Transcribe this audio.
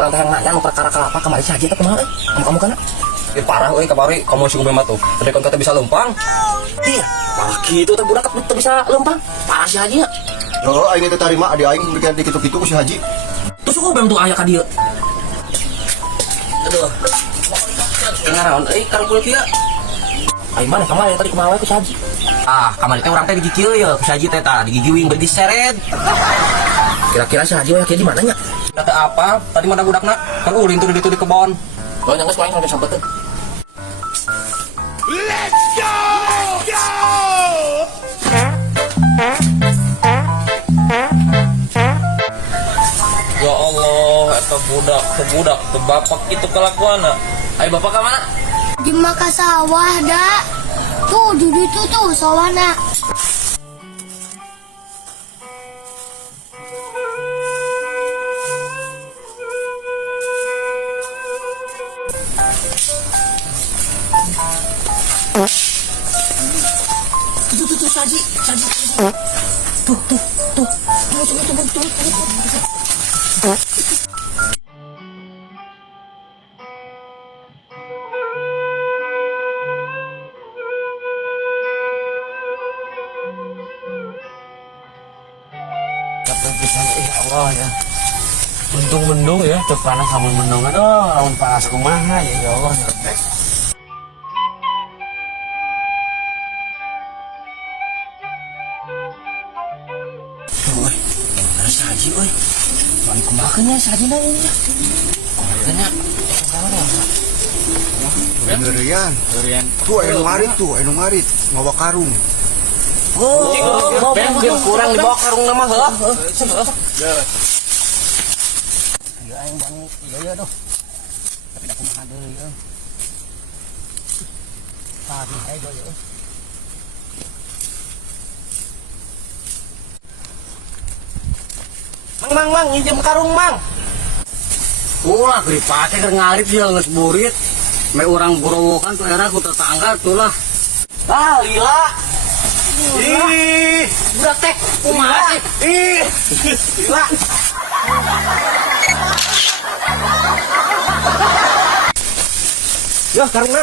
orang teh yang nanya nu perkara kelapa kemarin saja teh kumaha kamu kana parah euy kamari kamu si Ubay mah tuh tadi kan kata bisa lempang iya parah gitu teh budak teu bisa lempang parah si Haji ya yo aing teh tarima adi aing berikan dikitu-kitu ku si Haji terus Ubay tuh aya ka dieu aduh ngaraon euy karungkul kieu ai mana kamari tadi kumaha ku si Haji kamari teh urang teh digigieu ya ku si Haji teh tah digigiwing beri diseret kira-kira si Haji kayak di mana nya kata apa tadi mana budakna kan ulin tuh di kebon oh nyangka sekarang sampai sampai tuh let's go ya Allah eta budak teu bapak itu kelakuanna ayo bapak ka mana di maka sawah dak tuh di itu tuh sawahna tuh saji tuh Allah ya. Untung mendung ya, teu panas sama mendung. Aduh, lamun panas kumaha ya Allah. Oi, saji oi. Balik kumaha nya saji na ini nya. Kayaknya Durian tuh anu ngarit ngawa karung biar kurang dibawa karung nama heuh. Ya aing bani iya doh. Tapi da kumaha deui euy. Pagi ae doy euy. Mang, nginjem karung mang. Ulah beri pake keur ngarit sih geus burit. Me urang borowokan tuh era ku tetangga tuh lah. Lila. Ih, budak teh kumaha sih? Ih. Lila. Yo, karungna.